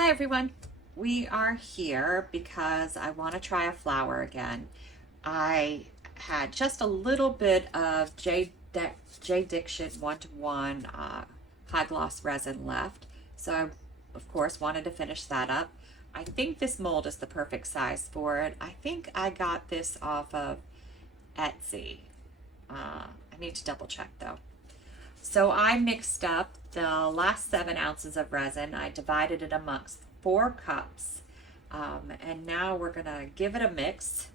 Hi everyone. We are here because I want to try a flower again. I had just a little bit of J Diction 1:1 high gloss resin left. So I, of course, wanted to finish that up. I think this mold is the perfect size for it. I think I got this off of Etsy. I need to double check though. So I mixed up the last 7 ounces of resin. I divided it amongst 4 cups. And now we're gonna give it a mix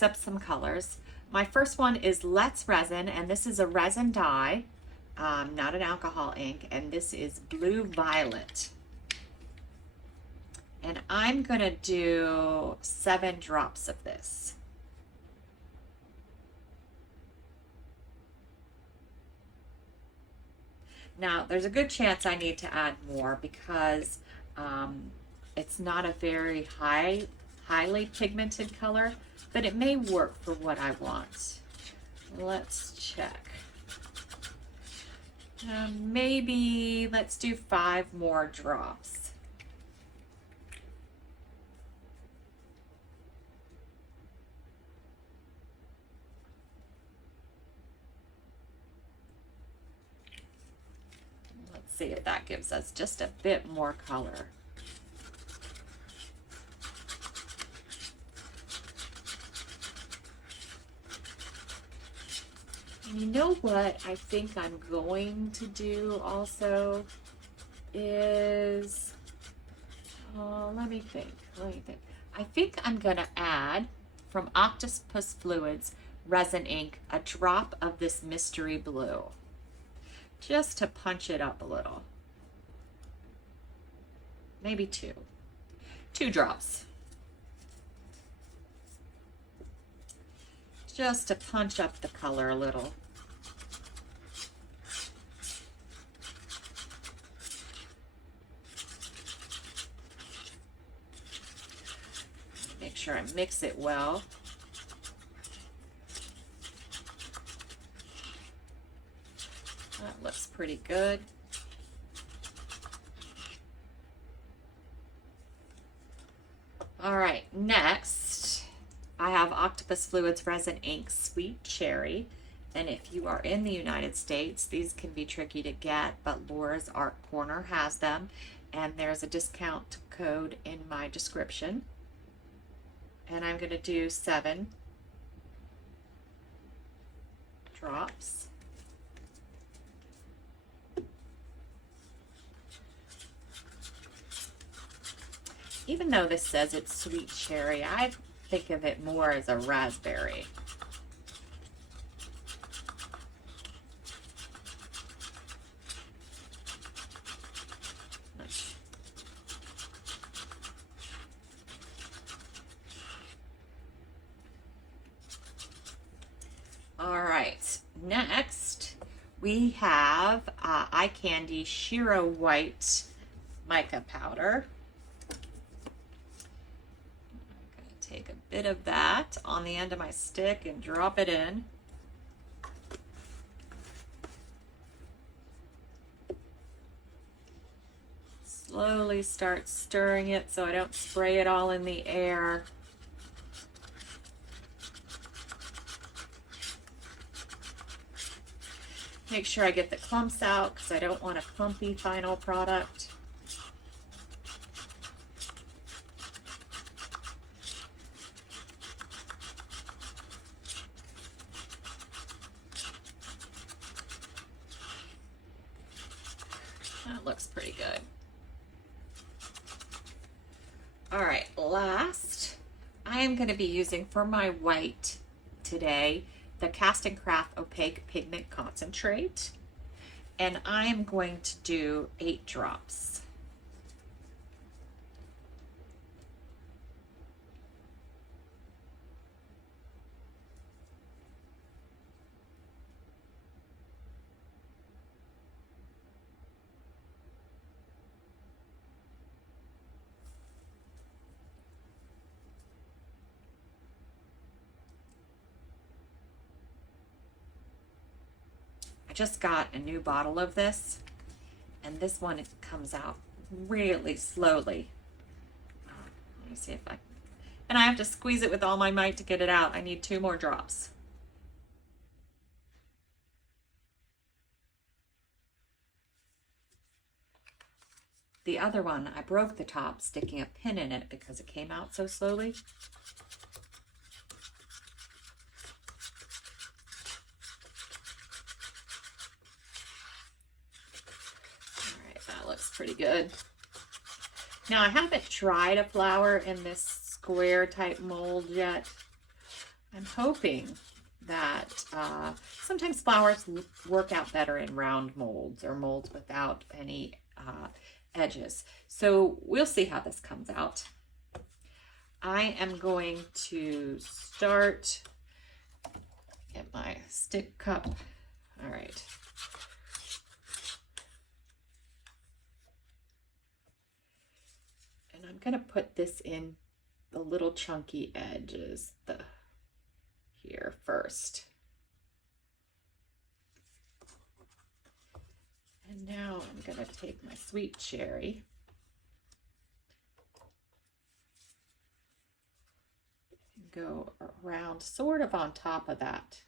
up some colors. My first one is Let's Resin, and this is a resin dye, not an alcohol ink, and this is Blue Violet. And I'm gonna do 7 drops of this. Now, there's a good chance I need to add more because it's not a very highly pigmented color, but it may work for what I want. Let's check. Maybe let's do 5 more drops. Let's see if that gives us just a bit more color. And you know what I think I'm going to do also is, let me think. I think I'm gonna add from Octopus Fluids Resin Ink a drop of this Mystery Blue, just to punch it up a little. Maybe 2 drops. Just to punch up the color a little. Make sure I mix it well. That looks pretty good. All right, next I have Octopus Fluids Resin Ink Sweet Cherry. And if you are in the United States, these can be tricky to get, but Laura's Art Corner has them. And there's a discount code in my description. And I'm going to do 7 drops. Even though this says it's sweet cherry, I think of it more as a raspberry. All right, next we have Eye Candy Shiro White Mica Powder. I'm going to take a bit of that on the end of my stick and drop it in. Slowly start stirring it so I don't spray it all in the air. Make sure I get the clumps out because I don't want a clumpy final product. That looks pretty good. All right, last, I am going to be using for my white today the Cast and Craft Opaque Pigment Concentrate, and I'm going to do 8 drops. I just got a new bottle of this, and this one, it comes out really slowly. Let me see if and I have to squeeze it with all my might to get it out. I need 2 more drops. The other one, I broke the top sticking a pin in it because it came out so slowly. All right, that looks pretty good. Now I haven't tried a flower in this square type mold yet. I'm hoping that sometimes flowers work out better in round molds or molds without any edges. So we'll see how this comes out. I am going to start, get my stick cup. All right. And I'm going to put this in the little chunky edges here first. And now I'm going to take my sweet cherry and go around sort of on top of that.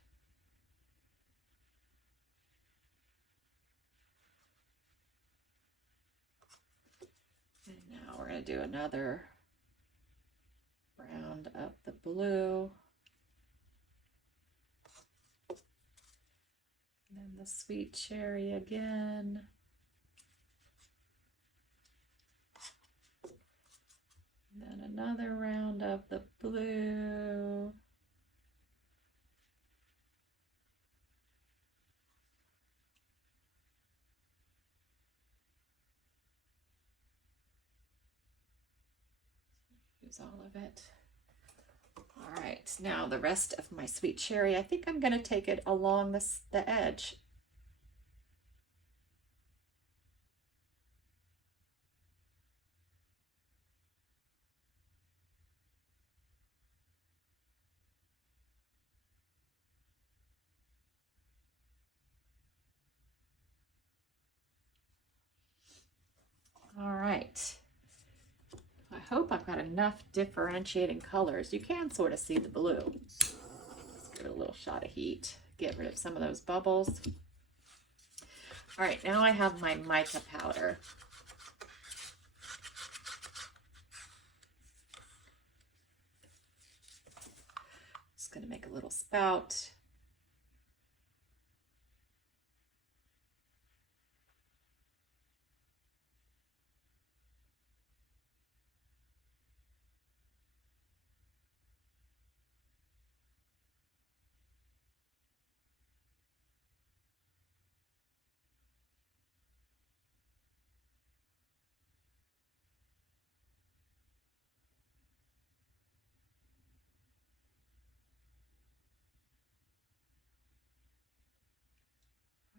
And now we're going to do another round of the blue. And then the sweet cherry again. And then another round of the blue. Use all of it. All right, now the rest of my sweet cherry, I think I'm going to take it along the edge. All right. I hope I've got enough differentiating colors. You can sort of see the blue. Let's give it a little shot of heat. Get rid of some of those bubbles. All right, now I have my mica powder. Just going to make a little spout.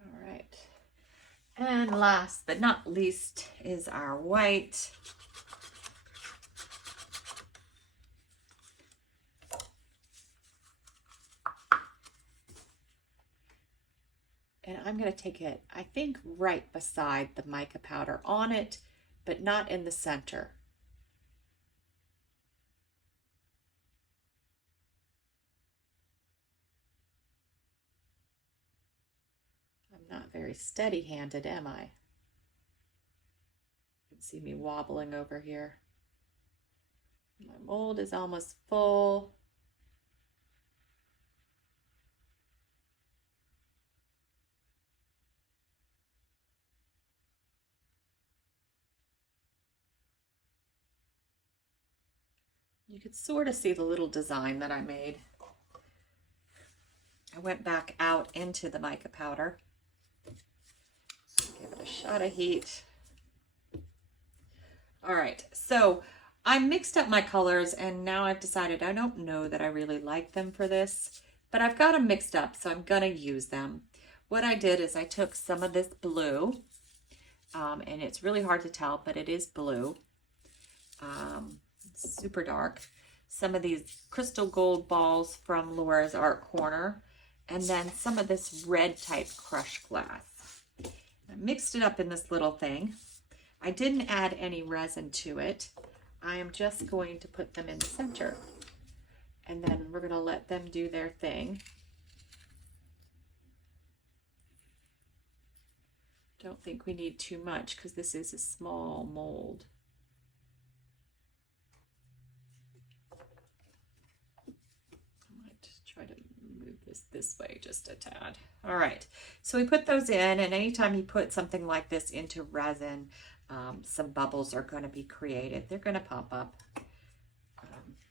All right. And last but not least is our white. And I'm going to take it, I think, right beside the mica powder on it, but not in the center. I'm not very steady-handed, am I? You can see me wobbling over here. My mold is almost full. You could sort of see the little design that I made. I went back out into the mica powder. Give it a shot of heat. All right, so I mixed up my colors and now I've decided I don't know that I really like them for this, but I've got them mixed up, so I'm gonna use them. What I did is I took some of this blue, and it's really hard to tell, but it is blue. Super dark. Some of these crystal gold balls from Laura's Art Corner, and then some of this red type crushed glass. I mixed it up in this little thing. I didn't add any resin to it. I am just going to put them in the center, and then we're going to let them do their thing. Don't think we need too much because this is a small mold. I might just try to move this way just a tad. All right, so we put those in, and anytime you put something like this into resin, some bubbles are going to be created. They're going to pop up.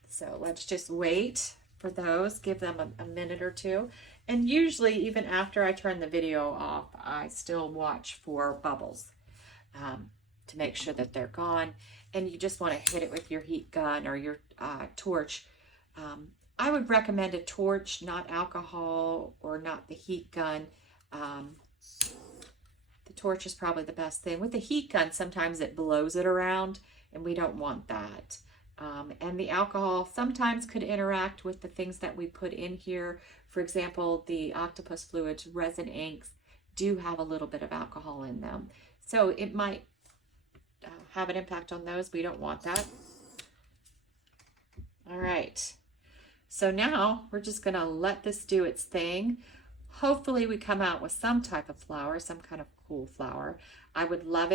So let's just wait for those, give them a minute or two. And usually even after I turn the video off, I still watch for bubbles to make sure that they're gone. And you just want to hit it with your heat gun or your torch. I would recommend a torch, not alcohol or not the heat gun. The torch is probably the best thing. With the heat gun, sometimes it blows it around, and we don't want that. And the alcohol sometimes could interact with the things that we put in here. For example, the octopus fluids, resin inks, do have a little bit of alcohol in them. So it might have an impact on those. We don't want that. All right. So now we're just going to let this do its thing. Hopefully we come out with some type of flower, some kind of cool flower. I would love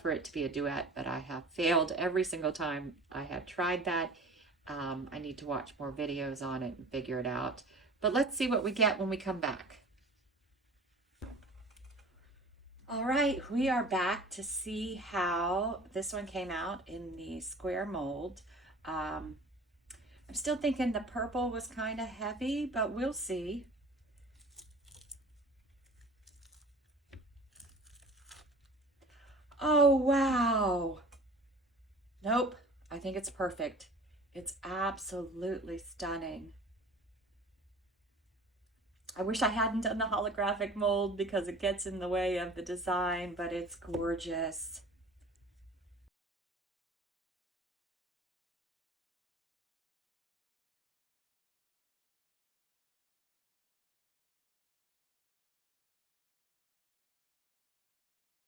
for it to be a duet, but I have failed every single time I have tried that. I need to watch more videos on it and figure it out. But let's see what we get when we come back. All right, we are back to see how this one came out in the square mold. I'm still thinking the purple was kind of heavy, but we'll see. Oh, wow. Nope, I think it's perfect. It's absolutely stunning. I wish I hadn't done the holographic mold because it gets in the way of the design, but it's gorgeous.